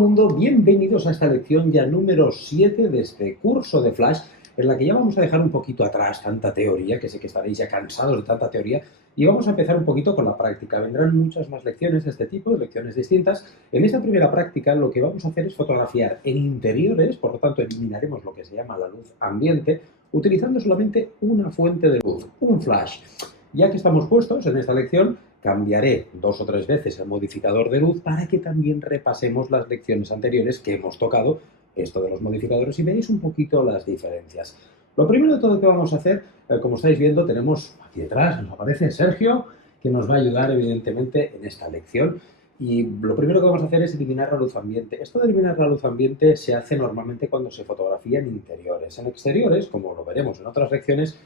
mundo, bienvenidos a esta lección ya número 7 de este curso de Flash, en la que ya vamos a dejar un poquito atrás tanta teoría, que sé que estaréis ya cansados de tanta teoría, y vamos a empezar un poquito con la práctica. Vendrán muchas más lecciones de este tipo, lecciones distintas. En esta primera práctica lo que vamos a hacer es fotografiar en interiores, por lo tanto eliminaremos lo que se llama la luz ambiente, utilizando solamente una fuente de luz, un flash. Ya que estamos puestos en esta lección, cambiaré 2 o 3 veces el modificador de luz para que también repasemos las lecciones anteriores que hemos tocado, esto de los modificadores, y veáis un poquito las diferencias. Lo primero de todo que vamos a hacer, como estáis viendo, tenemos aquí detrás, nos aparece Sergio, que nos va a ayudar evidentemente en esta lección. Y lo primero que vamos a hacer es eliminar la luz ambiente. Esto de eliminar la luz ambiente se hace normalmente cuando se fotografía en interiores. En exteriores, como lo veremos en otras lecciones,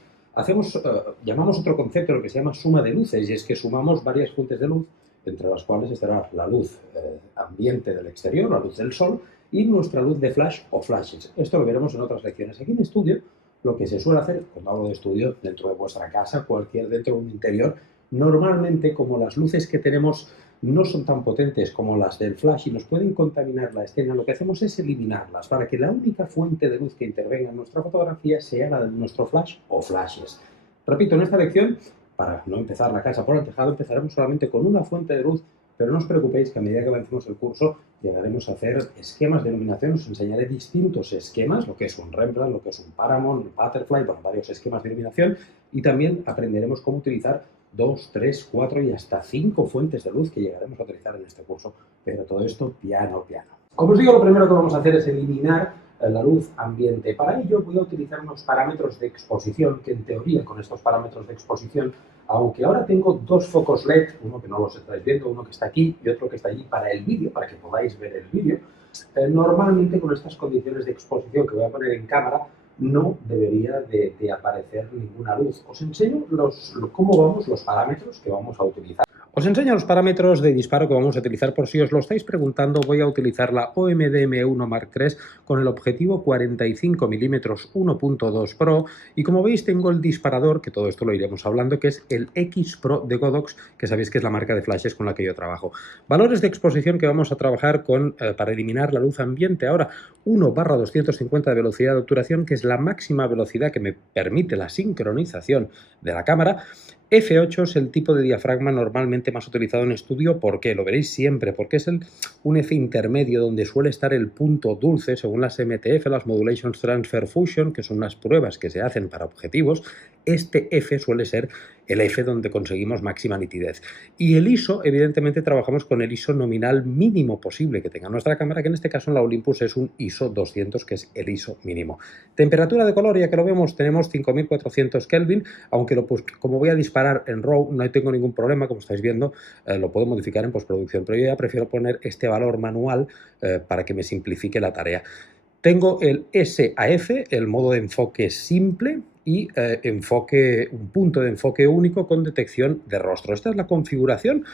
llamamos otro concepto, lo que se llama suma de luces, y es que sumamos varias fuentes de luz, entre las cuales estará la luz ambiente del exterior, la luz del sol, y nuestra luz de flash o flashes. Esto lo veremos en otras lecciones. Aquí en estudio, lo que se suele hacer, cuando hablo de estudio, dentro de vuestra casa, dentro de un interior, normalmente como las luces que tenemos no son tan potentes como las del flash y nos pueden contaminar la escena, lo que hacemos es eliminarlas para que la única fuente de luz que intervenga en nuestra fotografía sea la de nuestro flash o flashes. Repito, en esta lección, para no empezar la casa por el tejado, empezaremos solamente con una fuente de luz, pero no os preocupéis que a medida que avancemos el curso llegaremos a hacer esquemas de iluminación. Os enseñaré distintos esquemas, lo que es un Rembrandt, lo que es un Paramount, un Butterfly, bueno, varios esquemas de iluminación, y también aprenderemos cómo utilizar 2, 3, 4 y hasta 5 fuentes de luz que llegaremos a utilizar en este curso, pero todo esto piano a piano. Como os digo, lo primero que vamos a hacer es eliminar la luz ambiente. Para ello voy a utilizar unos parámetros de exposición, que en teoría con estos parámetros de exposición, aunque ahora tengo 2 focos LED, uno que no los estáis viendo, uno que está aquí y otro que está allí para el vídeo, para que podáis ver el vídeo, normalmente con estas condiciones de exposición que voy a poner en cámara, no debería de aparecer ninguna luz. Os enseño cómo vamos los parámetros que vamos a utilizar. Os enseño los parámetros de disparo que vamos a utilizar. Por si os lo estáis preguntando, voy a utilizar la OMD M1 Mark III con el objetivo 45 mm 1.2 Pro, y como veis tengo el disparador, que todo esto lo iremos hablando, que es el X Pro de Godox, que sabéis que es la marca de flashes con la que yo trabajo. Valores de exposición que vamos a trabajar para eliminar la luz ambiente. Ahora 1/250 de velocidad de obturación, que es la máxima velocidad que me permite la sincronización de la cámara. F8 es el tipo de diafragma normalmente más utilizado en estudio. ¿Por qué? Lo veréis siempre, porque es un F intermedio donde suele estar el punto dulce, según las MTF, las Modulation Transfer Fusion, que son unas pruebas que se hacen para objetivos. Este F suele ser el F donde conseguimos máxima nitidez. Y el ISO, evidentemente, trabajamos con el ISO nominal mínimo posible que tenga nuestra cámara, que en este caso en la Olympus es un ISO 200, que es el ISO mínimo. Temperatura de color, ya que lo vemos, tenemos 5400 Kelvin, aunque como voy a disparar en RAW, no tengo ningún problema, como estáis viendo, lo puedo modificar en postproducción, pero yo ya prefiero poner este valor manual para que me simplifique la tarea. Tengo el SAF, el modo de enfoque simple, y un punto de enfoque único con detección de rostro. Esta es la configuración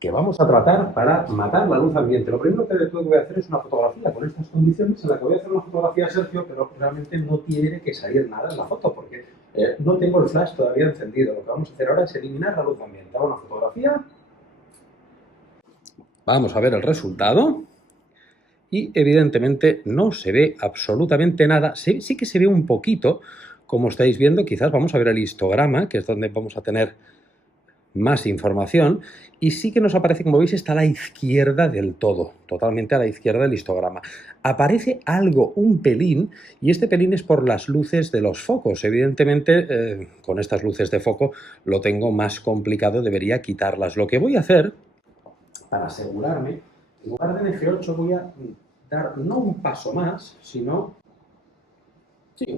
que vamos a tratar para matar la luz ambiente. Lo primero que voy a hacer es una fotografía con estas condiciones, en la que voy a hacer una fotografía a Sergio, pero realmente no tiene que salir nada en la foto, porque no tengo el flash todavía encendido. Lo que vamos a hacer ahora es eliminar la luz ambiente. Hago una fotografía. Vamos a ver el resultado. Y evidentemente no se ve absolutamente nada. Sí que se ve un poquito, como estáis viendo. Quizás vamos a ver el histograma, que es donde vamos a tener más información, y sí que nos aparece, como veis, está a la izquierda del todo, totalmente a la izquierda del histograma. Aparece algo, un pelín, y este pelín es por las luces de los focos. Evidentemente, con estas luces de foco lo tengo más complicado, debería quitarlas. Lo que voy a hacer, para asegurarme, en lugar de F8 voy a dar no un paso más, sino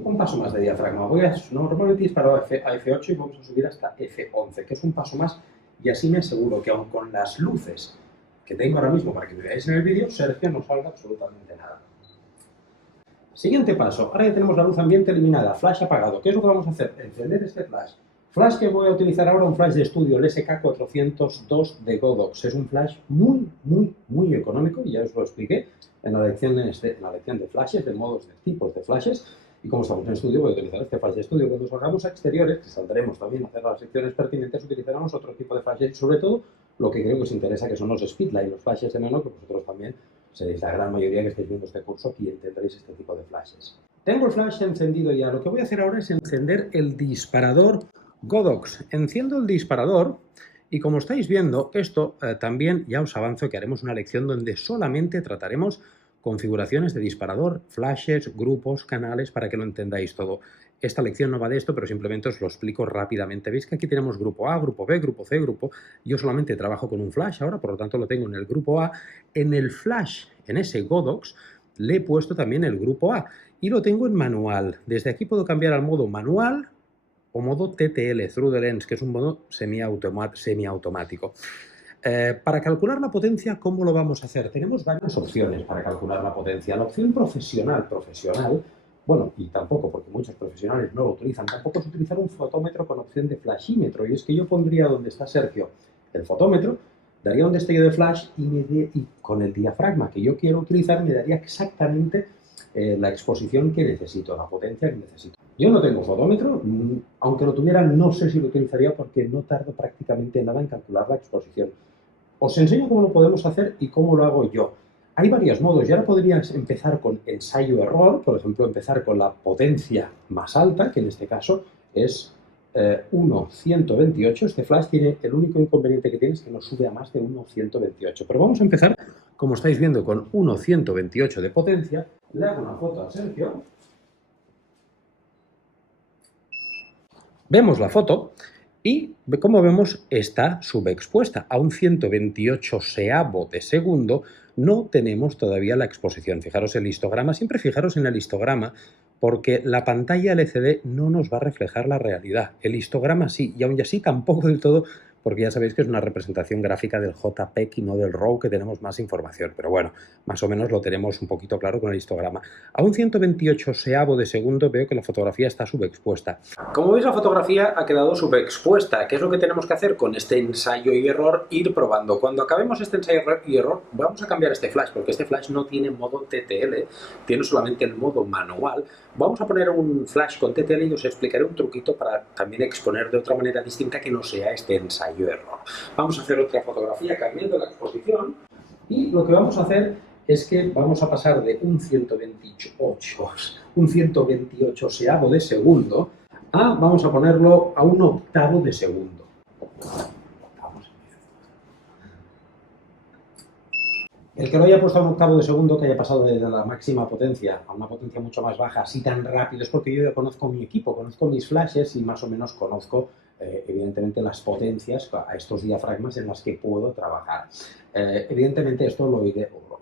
un paso más de diafragma. Normalmente disparo a F8 y vamos a subir hasta F11, que es un paso más, y así me aseguro que aun con las luces que tengo ahora mismo para que me veáis en el vídeo, Sergio no salga absolutamente nada. Siguiente paso. Ahora ya tenemos la luz ambiente eliminada, flash apagado. ¿Qué es lo que vamos a hacer? Encender este flash. Flash que voy a utilizar ahora, un flash de estudio, el SK402 de Godox. Es un flash muy económico, y ya os lo expliqué en la lección de flashes, de modos de tipos de flashes. Y como estamos en estudio, voy a utilizar este flash de estudio. Cuando salgamos a exteriores, que saldremos también a hacer las secciones pertinentes, utilizaremos otro tipo de flashes, y sobre todo lo que creo que os interesa, que son los speedlight, los flashes de mano, que vosotros también Seréis la gran mayoría que estáis viendo este curso quien tendréis este tipo de flashes. Tengo el flash encendido ya. Lo que voy a hacer ahora es encender el disparador Godox. Enciendo el disparador y como estáis viendo, esto también ya os avanzo que haremos una lección donde solamente trataremos configuraciones de disparador, flashes, grupos, canales, para que lo entendáis todo. Esta lección no va de esto, pero simplemente os lo explico rápidamente. Veis que aquí tenemos grupo A, grupo B, grupo C, grupo... Yo solamente trabajo con un flash ahora, por lo tanto lo tengo en el grupo A. En el flash, en ese Godox, le he puesto también el grupo A y lo tengo en manual. Desde aquí puedo cambiar al modo manual o modo TTL, Through the Lens, que es un modo semiautomático. Para calcular la potencia, ¿cómo lo vamos a hacer? Tenemos varias opciones para calcular la potencia. La opción profesional, bueno, y tampoco, porque muchos profesionales no lo utilizan, tampoco es utilizar un fotómetro con opción de flashímetro. Y es que yo pondría donde está Sergio el fotómetro, daría un destello de flash y con el diafragma que yo quiero utilizar me daría exactamente la exposición que necesito, la potencia que necesito. Yo no tengo fotómetro, aunque lo tuviera no sé si lo utilizaría porque no tardo prácticamente nada en calcular la exposición. Os enseño cómo lo podemos hacer y cómo lo hago yo. Hay varios modos y ahora podrías empezar con ensayo-error, por ejemplo, empezar con la potencia más alta, que en este caso es 1.128. Este flash tiene, el único inconveniente que tiene es que no sube a más de 1.128. Pero vamos a empezar, como estáis viendo, con 1.128 de potencia. Le hago una foto a Sergio. Vemos la foto y, como vemos, está subexpuesta. A un 128º de segundo no tenemos todavía la exposición. Fijaros el histograma, siempre fijaros en el histograma, porque la pantalla LCD no nos va a reflejar la realidad. El histograma sí, y aún así tampoco del todo, porque ya sabéis que es una representación gráfica del JPEG y no del RAW, que tenemos más información. Pero bueno, más o menos lo tenemos un poquito claro con el histograma. A un 128º de segundo veo que la fotografía está subexpuesta. Como veis, la fotografía ha quedado subexpuesta. ¿Qué es lo que tenemos que hacer con este ensayo y error? Ir probando. Cuando acabemos este ensayo y error, vamos a cambiar este flash, porque este flash no tiene modo TTL, tiene solamente el modo manual. Vamos a poner un flash con TTL y os explicaré un truquito para también exponer de otra manera distinta que no sea este ensayo-error. Vamos a hacer otra fotografía cambiando la exposición y lo que vamos a hacer es que vamos a pasar de un 128º de segundo a, vamos a ponerlo a un octavo de segundo. El que lo haya puesto a un octavo de segundo, que haya pasado de la máxima potencia a una potencia mucho más baja, así tan rápido, es porque yo ya conozco mi equipo, conozco mis flashes y más o menos conozco, evidentemente, las potencias a estos diafragmas en las que puedo trabajar. Evidentemente, esto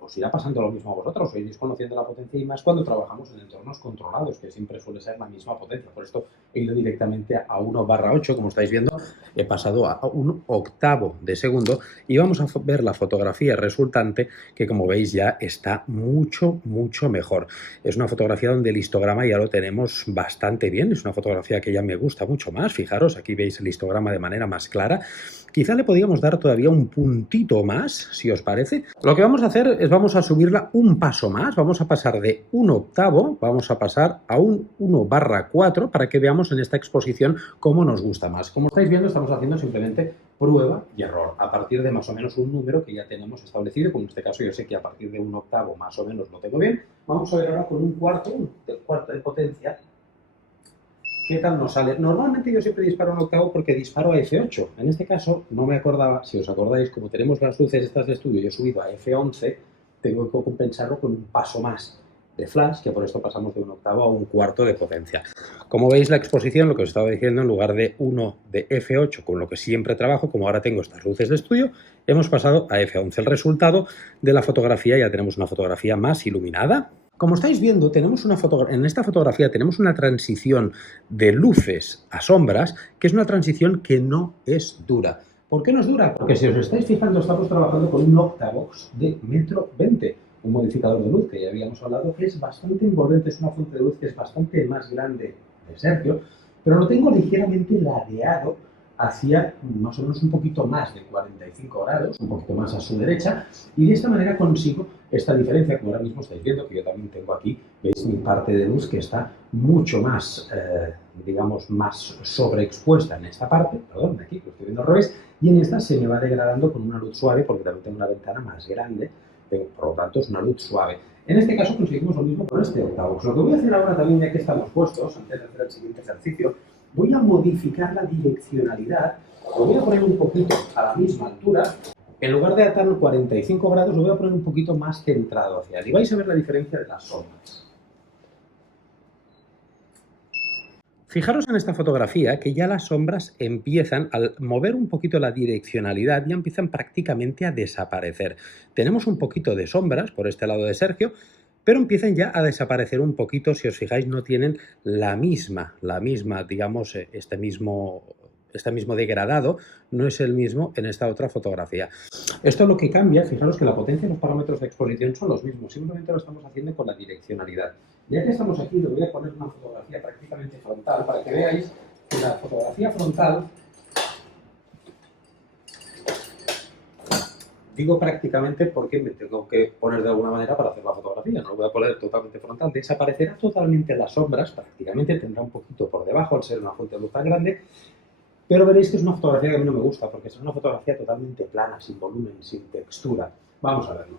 os irá pasando lo mismo a vosotros, os iréis conociendo la potencia y más cuando trabajamos en entornos controlados, que siempre suele ser la misma potencia. Por esto he ido directamente a 1/8, como estáis viendo, he pasado a un octavo de segundo y vamos a ver la fotografía resultante, que como veis ya está mucho mejor. Es una fotografía donde el histograma ya lo tenemos bastante bien, es una fotografía que ya me gusta mucho más. Fijaros, aquí veis el histograma de manera más clara. Quizá le podríamos dar todavía un puntito más, si os parece. Lo que vamos a hacer es vamos a subirla un paso más, vamos a pasar de un octavo, vamos a pasar a un 1/4 para que veamos en esta exposición cómo nos gusta más. Como estáis viendo, estamos haciendo simplemente prueba y error, a partir de más o menos un número que ya tenemos establecido, como en este caso yo sé que a partir de un octavo más o menos lo tengo bien. Vamos a ver ahora con un cuarto de potencia qué tal nos sale. Normalmente yo siempre disparo un octavo porque disparo a F8. En este caso no me acordaba, si os acordáis, como tenemos las luces estas de estudio, yo he subido a F11, tengo que compensarlo con un paso más de flash, que por esto pasamos de un octavo a un cuarto de potencia. Como veis, la exposición, lo que os estaba diciendo, en lugar de 1 de F8, con lo que siempre trabajo, como ahora tengo estas luces de estudio, hemos pasado a F11. El resultado de la fotografía, ya tenemos una fotografía más iluminada. Como estáis viendo, en esta fotografía tenemos una transición de luces a sombras, que es una transición que no es dura. ¿Por qué no es dura? Porque si os estáis fijando, estamos trabajando con un Octavox de 1,20 m, un modificador de luz que ya habíamos hablado, que es bastante envolvente, es una fuente de luz que es bastante más grande de Sergio, pero lo tengo ligeramente ladeado hacia más o menos un poquito más de 45 grados, un poquito más a su derecha, y de esta manera consigo esta diferencia, como ahora mismo estáis viendo, que yo también tengo aquí, veis mi parte de luz que está mucho más, digamos, más sobreexpuesta en esta parte, perdón, aquí, que lo estoy viendo al revés, y en esta se me va degradando con una luz suave, porque también tengo una ventana más grande, por lo tanto es una luz suave. En este caso conseguimos lo mismo con este octavox. Lo que voy a hacer ahora también, ya que estamos puestos, antes de hacer el siguiente ejercicio, voy a modificar la direccionalidad, lo voy a poner un poquito a la misma altura. En lugar de atar 45 grados, lo voy a poner un poquito más centrado hacia él. Y vais a ver la diferencia de las sombras. Fijaros en esta fotografía que ya las sombras empiezan, al mover un poquito la direccionalidad, ya empiezan prácticamente a desaparecer. Tenemos un poquito de sombras por este lado de Sergio, pero empiezan ya a desaparecer un poquito. Si os fijáis, no tienen la misma, digamos, este mismo degradado, no es el mismo en esta otra fotografía. Esto lo que cambia, fijaros que la potencia y los parámetros de exposición son los mismos, simplemente lo estamos haciendo con la direccionalidad. Ya que estamos aquí, le voy a poner una fotografía prácticamente frontal para que veáis que la fotografía frontal, digo prácticamente porque me tengo que poner de alguna manera para hacer la fotografía, no lo voy a poner totalmente frontal, desaparecerá totalmente las sombras, prácticamente tendrá un poquito por debajo al ser una fuente de luz tan grande, pero veréis que es una fotografía que a mí no me gusta porque es una fotografía totalmente plana, sin volumen, sin textura. Vamos a verlo.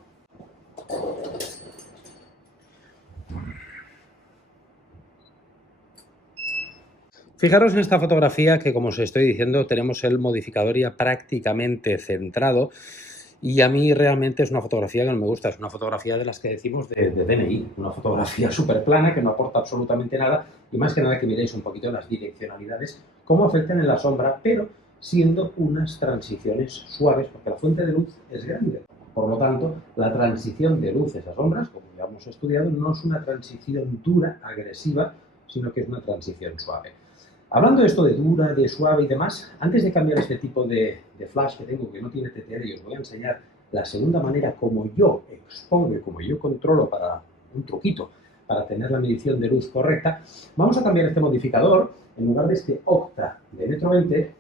Fijaros en esta fotografía que, como os estoy diciendo, tenemos el modificador ya prácticamente centrado y a mí realmente es una fotografía que no me gusta, es una fotografía de las que decimos de DNI, una fotografía súper plana que no aporta absolutamente nada y más que nada que miréis un poquito las direccionalidades, cómo afectan en la sombra, pero siendo unas transiciones suaves porque la fuente de luz es grande. Por lo tanto, la transición de luces a sombras, como ya hemos estudiado, no es una transición dura, agresiva, sino que es una transición suave. Hablando de esto de dura, de suave y demás, antes de cambiar este tipo de flash que tengo que no tiene TTL y os voy a enseñar la segunda manera como yo expongo y como yo controlo para un truquito para tener la medición de luz correcta, vamos a cambiar este modificador. En lugar de este octa de 1,20 m,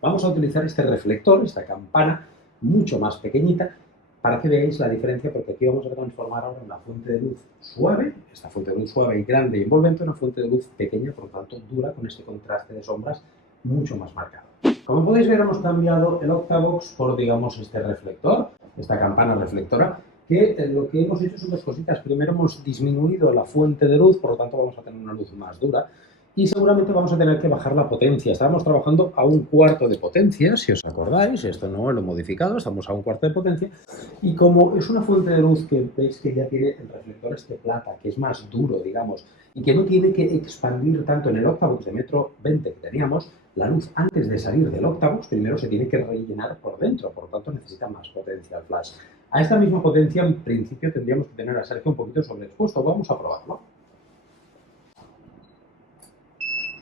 vamos a utilizar este reflector, esta campana mucho más pequeñita, para que veáis la diferencia, porque aquí vamos a transformar ahora una fuente de luz suave, esta fuente de luz suave y grande y envolvente, una fuente de luz pequeña, por lo tanto dura, con este contraste de sombras mucho más marcado. Como podéis ver, hemos cambiado el octavox por, digamos, este reflector, esta campana reflectora, que lo que hemos hecho son dos cositas. Primero hemos disminuido la fuente de luz, por lo tanto vamos a tener una luz más dura, y seguramente vamos a tener que bajar la potencia. Estábamos trabajando a 1/4 de potencia, si os acordáis, esto no lo he modificado, estamos a 1/4 de potencia, y como es una fuente de luz que veis que ya tiene el reflector este plata, que es más duro, digamos, y que no tiene que expandir tanto en el octavox de 1,20 m que teníamos, la luz antes de salir del octavox primero se tiene que rellenar por dentro, por lo tanto necesita más potencia el flash. A esta misma potencia, en principio, tendríamos que tener a Sergio un poquito sobreexpuesto. Vamos a probarlo.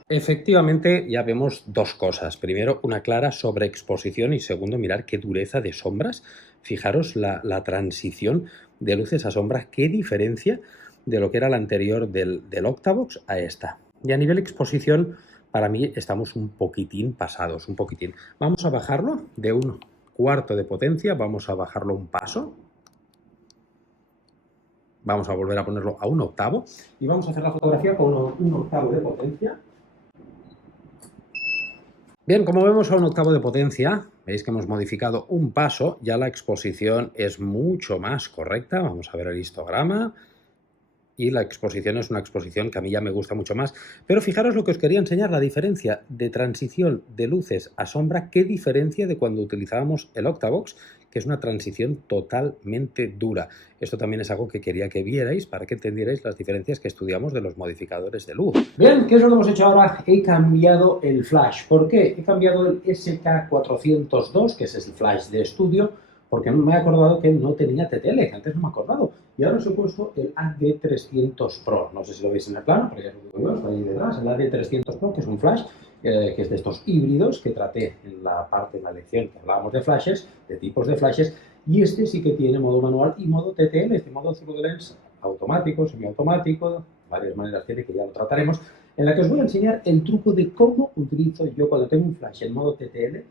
Efectivamente, ya vemos dos cosas. Primero, una clara sobreexposición y segundo, mirar qué dureza de sombras. Fijaros la transición de luces a sombras, qué diferencia de lo que era la anterior del octavox a esta. Y a nivel exposición, para mí estamos un poquitín pasados, un poquitín. Vamos a bajarlo de 1/4 de potencia, vamos a bajarlo un paso. Vamos a volver a ponerlo a 1/8 y vamos a hacer la fotografía con 1/8 de potencia. Bien, como vemos a 1/8 de potencia, veis que hemos modificado un paso, ya la exposición es mucho más correcta. Vamos a ver el histograma. Y la exposición es una exposición que a mí ya me gusta mucho más. Pero fijaros lo que os quería enseñar, la diferencia de transición de luces a sombra, qué diferencia de cuando utilizábamos el octavox, que es una transición totalmente dura. Esto también es algo que quería que vierais para que entendierais las diferencias que estudiamos de los modificadores de luz. Bien, ¿qué es lo que hemos hecho ahora? He cambiado el flash. ¿Por qué? He cambiado el SK402, que es el flash de estudio, porque me he acordado que no tenía TTL, que antes no me he acordado. Y ahora os he puesto el AD300 Pro. No sé si lo veis en el plano, pero ya os lo digo yo, está ahí detrás. El AD300 Pro, que es un flash, que es de estos híbridos que traté en la parte de la lección que hablábamos de flashes, de tipos de flashes. Y este sí que tiene modo manual y modo TTL, este modo Zero de Lens automático, semiautomático, varias maneras tiene que ya lo trataremos, en la que os voy a enseñar el truco de cómo utilizo yo cuando tengo un flash en modo TTL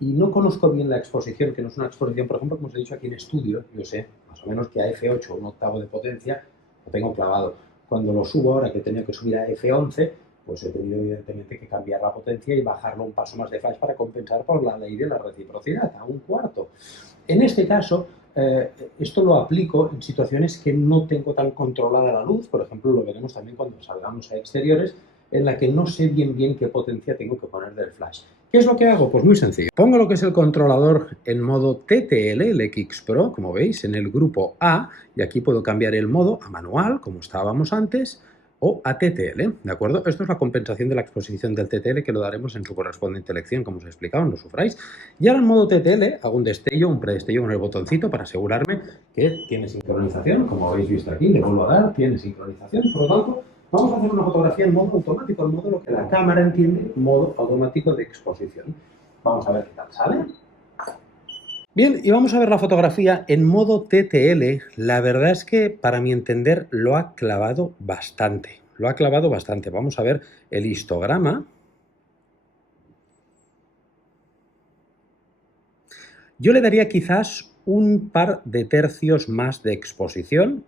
y no conozco bien la exposición, que no es una exposición, por ejemplo, como os he dicho aquí en estudio, yo sé más o menos que a F8, 1/8 de potencia, lo tengo clavado. Cuando lo subo ahora, que he tenido que subir a F11, pues he tenido evidentemente que cambiar la potencia y bajarlo un paso más de flash para compensar por la ley de la reciprocidad, a 1/4. En este caso, esto lo aplico en situaciones que no tengo tan controlada la luz, por ejemplo, lo veremos también cuando salgamos a exteriores, en la que no sé bien qué potencia tengo que poner del flash. ¿Qué es lo que hago? Pues muy sencillo. Pongo lo que es el controlador en modo TTL, el X Pro, como veis, en el grupo A, y aquí puedo cambiar el modo a manual, como estábamos antes, o a TTL, ¿de acuerdo? Esto es la compensación de la exposición del TTL que lo daremos en su correspondiente lección, como os he explicado, no sufráis. Y ahora en modo TTL hago un destello, un predestello con el botoncito para asegurarme que tiene sincronización, como habéis visto aquí, le vuelvo a dar, tiene sincronización, por lo tanto, vamos a hacer una fotografía en modo automático, en modo lo que la cámara entiende, modo automático de exposición. Vamos a ver qué tal sale. Bien, y vamos a ver la fotografía en modo TTL. La verdad es que, para mi entender, lo ha clavado bastante. Lo ha clavado bastante. Vamos a ver el histograma. Yo le daría quizás un par de tercios más de exposición,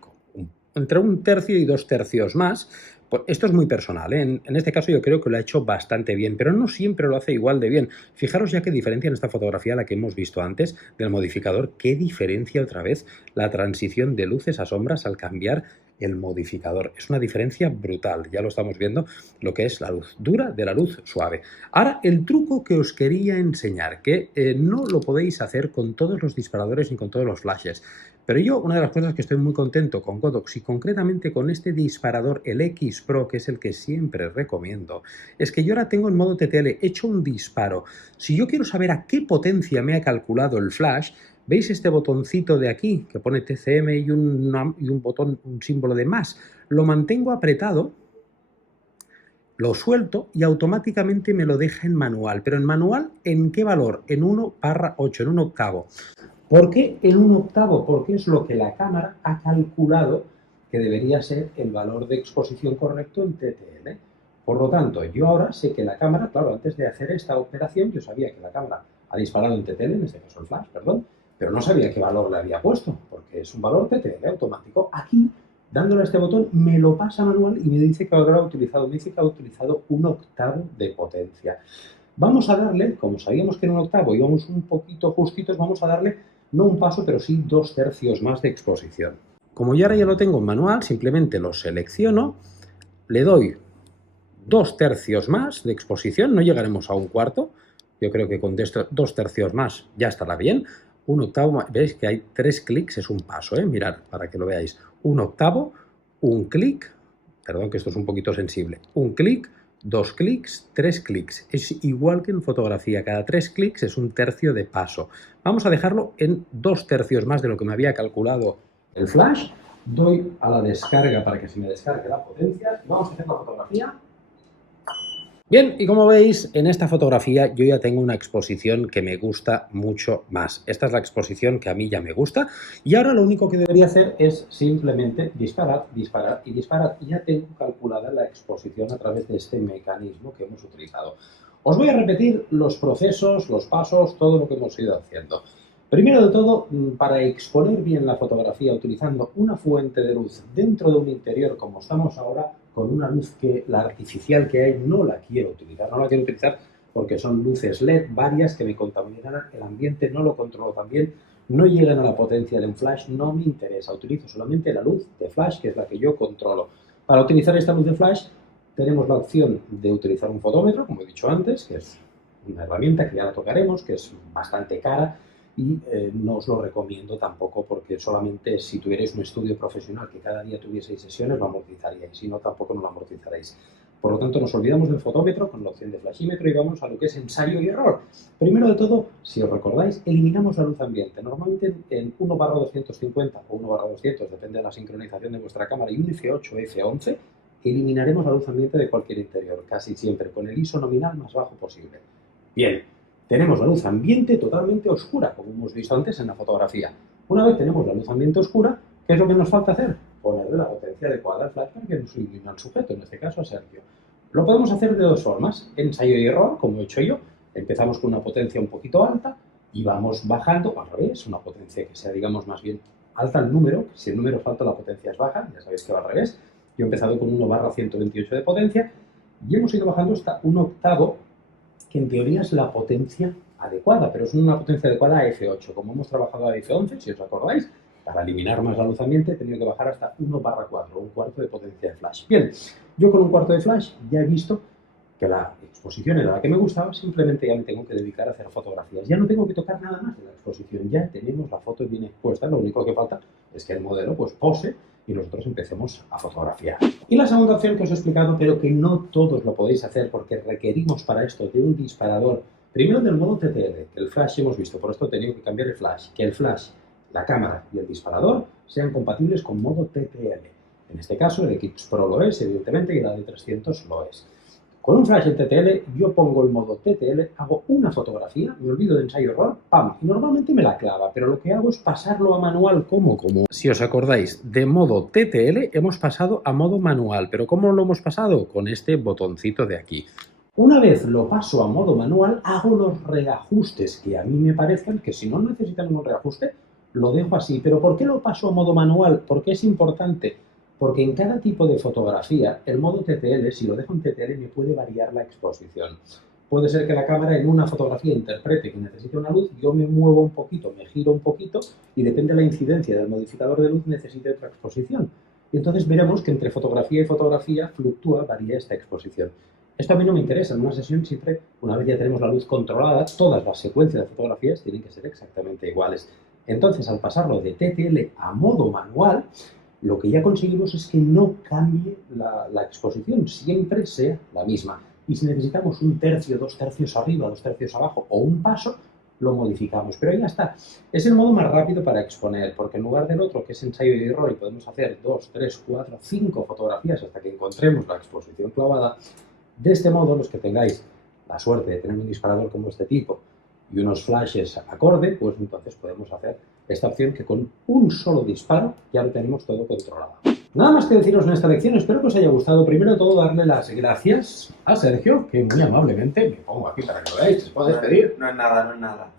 entre un tercio y 2 tercios más. Pues esto es muy personal, ¿eh? En este caso yo creo que lo ha hecho bastante bien, pero no siempre lo hace igual de bien. Fijaros ya qué diferencia en esta fotografía a la que hemos visto antes del modificador, qué diferencia otra vez la transición de luces a sombras al cambiar el modificador. Es una diferencia brutal, ya lo estamos viendo, lo que es la luz dura de la luz suave. Ahora, el truco que os quería enseñar, que no lo podéis hacer con todos los disparadores ni con todos los flashes, pero yo, una de las cosas que estoy muy contento con Godox y concretamente con este disparador, el X Pro, que es el que siempre recomiendo, es que yo ahora tengo en modo TTL hecho un disparo. Si yo quiero saber a qué potencia me ha calculado el flash, ¿veis este botoncito de aquí que pone TCM y un botón, un símbolo de más? Lo mantengo apretado, lo suelto y automáticamente me lo deja en manual. ¿Pero en manual en qué valor? En 1/8, en un octavo. ¿Por qué en un octavo? Porque es lo que la cámara ha calculado que debería ser el valor de exposición correcto en TTL. Por lo tanto, yo ahora sé que la cámara, claro, antes de hacer esta operación, yo sabía que la cámara ha disparado en TTL, en este caso el flash, perdón, pero no sabía qué valor le había puesto, porque es un valor TTL automático. Aquí, dándole a este botón, me lo pasa manual y me dice que ahora ha utilizado un octavo de potencia. Vamos a darle, como sabíamos que en un octavo íbamos un poquito justitos, vamos a darle no un paso, pero sí 2 tercios más de exposición. Como yo ahora ya lo tengo en manual, simplemente lo selecciono, le doy 2 tercios más de exposición, no llegaremos a un cuarto, yo creo que con 2 tercios más ya estará bien. Un octavo, veis que hay 3 clics, es un paso, mirad, para que lo veáis. Un octavo, un clic, perdón que esto es un poquito sensible, un clic, 2 clics, 3 clics. Es igual que en fotografía, cada 3 clics es un tercio de paso. Vamos a dejarlo en 2 tercios más de lo que me había calculado el flash. Doy a la descarga para que se me descargue la potencia. Vamos a hacer la fotografía. Bien, y como veis, en esta fotografía yo ya tengo una exposición que me gusta mucho más. Esta es la exposición que a mí ya me gusta y ahora lo único que debería hacer es simplemente disparar, disparar y disparar. Y ya tengo calculada la exposición a través de este mecanismo que hemos utilizado. Os voy a repetir los procesos, los pasos, todo lo que hemos ido haciendo. Primero de todo, para exponer bien la fotografía utilizando una fuente de luz dentro de un interior como estamos ahora, con una luz que la artificial que hay no la quiero utilizar, porque son luces LED varias que me contaminan el ambiente, no lo controlo tan bien, no llegan a la potencia de un flash, no me interesa, utilizo solamente la luz de flash que es la que yo controlo. Para utilizar esta luz de flash tenemos la opción de utilizar un fotómetro, como he dicho antes, que es una herramienta que ya la tocaremos, que es bastante cara, y no os lo recomiendo tampoco porque solamente si tuvierais un estudio profesional que cada día tuvieseis sesiones lo amortizaríais, si no tampoco no lo amortizaréis. Por lo tanto nos olvidamos del fotómetro con la opción de flashímetro y vamos a lo que es ensayo y error. Primero de todo, si os recordáis, eliminamos la luz ambiente. Normalmente en 1/250 o 1/200, depende de la sincronización de vuestra cámara, y un F8 F11, eliminaremos la luz ambiente de cualquier interior, casi siempre con el ISO nominal más bajo posible. Bien, tenemos la luz ambiente totalmente oscura, como hemos visto antes en la fotografía. Una vez tenemos la luz ambiente oscura, ¿qué es lo que nos falta hacer? Ponerle la potencia adecuada al flash para que nos ilumine al sujeto, en este caso a Sergio. Lo podemos hacer de dos formas, ensayo y error, como he hecho yo. Empezamos con una potencia un poquito alta y vamos bajando al revés, una potencia que sea, digamos, más bien alta el número. Si el número es alto, la potencia es baja, ya sabéis que va al revés. Yo he empezado con 1/128 de potencia y hemos ido bajando hasta un octavo, que en teoría es la potencia adecuada, pero es una potencia adecuada a F8. Como hemos trabajado a F11, si os acordáis, para eliminar más la luz ambiente he tenido que bajar hasta 1/4, un cuarto de potencia de flash. Bien, yo con un cuarto de flash ya he visto que la exposición era la que me gustaba, simplemente ya me tengo que dedicar a hacer fotografías. Ya no tengo que tocar nada más de la exposición, ya tenemos la foto bien expuesta, lo único que falta es que el modelo pues pose y nosotros empecemos a fotografiar. Y la segunda opción que os he explicado, pero que no todos lo podéis hacer porque requerimos para esto de un disparador, primero del modo TTL, que el flash hemos visto, por esto he tenido que cambiar el flash, que el flash, la cámara y el disparador sean compatibles con modo TTL. En este caso el X Pro lo es, evidentemente, y la D300 lo es. Con un flash en TTL, yo pongo el modo TTL, hago una fotografía, me olvido de ensayo-error, ¡pam! Y normalmente me la clava, pero lo que hago es pasarlo a manual. ¿Cómo? Si os acordáis, de modo TTL hemos pasado a modo manual, pero ¿cómo lo hemos pasado? Con este botoncito de aquí. Una vez lo paso a modo manual, hago los reajustes que a mí me parezcan, que si no necesitan un reajuste, lo dejo así. ¿Pero por qué lo paso a modo manual? Porque es importante. Porque en cada tipo de fotografía, el modo TTL, si lo dejo en TTL, me puede variar la exposición. Puede ser que la cámara en una fotografía interprete que necesite una luz, yo me muevo un poquito, me giro un poquito y depende de la incidencia del modificador de luz necesite otra exposición. Y entonces veremos que entre fotografía y fotografía fluctúa, varía esta exposición. Esto a mí no me interesa, en una sesión siempre, una vez ya tenemos la luz controlada, todas las secuencias de fotografías tienen que ser exactamente iguales. Entonces, al pasarlo de TTL a modo manual, lo que ya conseguimos es que no cambie la exposición, siempre sea la misma. Y si necesitamos un tercio, 2 tercios arriba, 2 tercios abajo o un paso, lo modificamos. Pero ya está. Es el modo más rápido para exponer, porque en lugar del otro, que es ensayo y error, y podemos hacer 2, 3, 4, 5 fotografías hasta que encontremos la exposición clavada, de este modo, los que tengáis la suerte de tener un disparador como este tipo y unos flashes acorde, pues entonces podemos hacer esta opción que con un solo disparo ya lo tenemos todo controlado. Nada más que deciros en esta lección, espero que os haya gustado. Primero de todo, darle las gracias a Sergio, que muy amablemente me pongo aquí para que lo veáis. ¿Se puede despedir? No es nada, no es nada.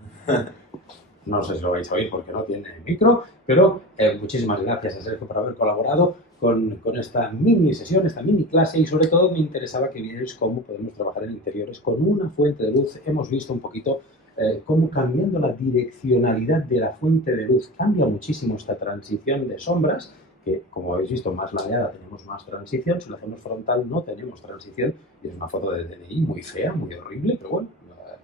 No sé si lo vais a oír porque no tiene micro, pero muchísimas gracias a Sergio por haber colaborado con esta mini sesión, esta mini clase, y sobre todo me interesaba que vierais cómo podemos trabajar en interiores con una fuente de luz. Hemos visto un poquito cómo cambiando la direccionalidad de la fuente de luz cambia muchísimo esta transición de sombras, que como habéis visto más ladeada tenemos más transición, si lo hacemos frontal no tenemos transición y es una foto de DNI muy fea, muy horrible, pero bueno,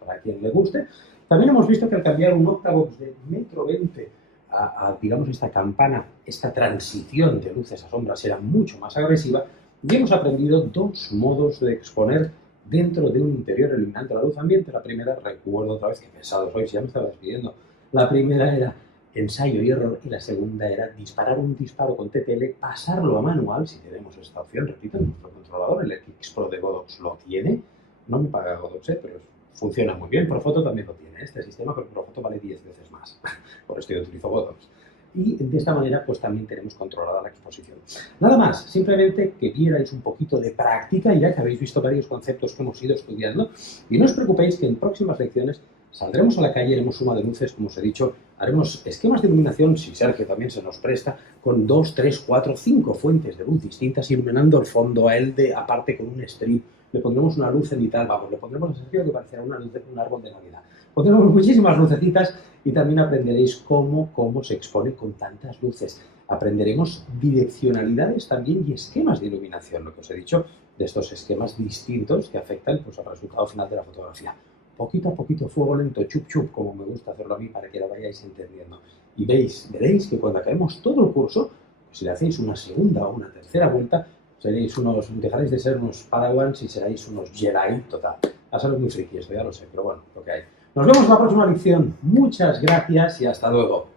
para quien le guste. También hemos visto que al cambiar un octavox de 1,20 m a, digamos, esta campana, esta transición de luces a sombras era mucho más agresiva y hemos aprendido dos modos de exponer dentro de un interior eliminando la luz ambiente. La primera, recuerdo otra vez que pesado soy, si ya me estaba despidiendo, la primera era ensayo y error y la segunda era disparar un disparo con TTL, pasarlo a manual, si tenemos esta opción, repito, nuestro controlador, el X Pro de Godox lo tiene, no me paga Godox, pero funciona muy bien. Profoto también lo tiene este sistema, pero Profoto vale 10 veces más, por esto yo utilizo Godox. Y de esta manera pues también tenemos controlada la exposición. Nada más, simplemente que vierais un poquito de práctica, ya que habéis visto varios conceptos que hemos ido estudiando, y no os preocupéis que en próximas lecciones saldremos a la calle, haremos suma de luces, como os he dicho, haremos esquemas de iluminación, si Sergio también se nos presta, con 2, 3, 4, 5 fuentes de luz distintas, iluminando el fondo, a él de aparte con un strip, le pondremos una luz cenital, vamos, le pondremos a Sergio que parecerá una luz de un árbol de Navidad. Pondremos muchísimas lucecitas y también aprenderéis cómo se expone con tantas luces. Aprenderemos direccionalidades también y esquemas de iluminación, lo que os he dicho, de estos esquemas distintos que afectan pues, al resultado final de la fotografía. Poquito a poquito, fuego lento, chup chup, como me gusta hacerlo a mí para que lo vayáis entendiendo. Y veréis que cuando acabemos todo el curso, pues si le hacéis una segunda o una tercera vuelta, dejaréis de ser unos Padawans y seréis unos Jedi total. Va a ser muy friki, esto ya lo sé, pero bueno, lo que hay. Nos vemos en la próxima lección. Muchas gracias y hasta luego.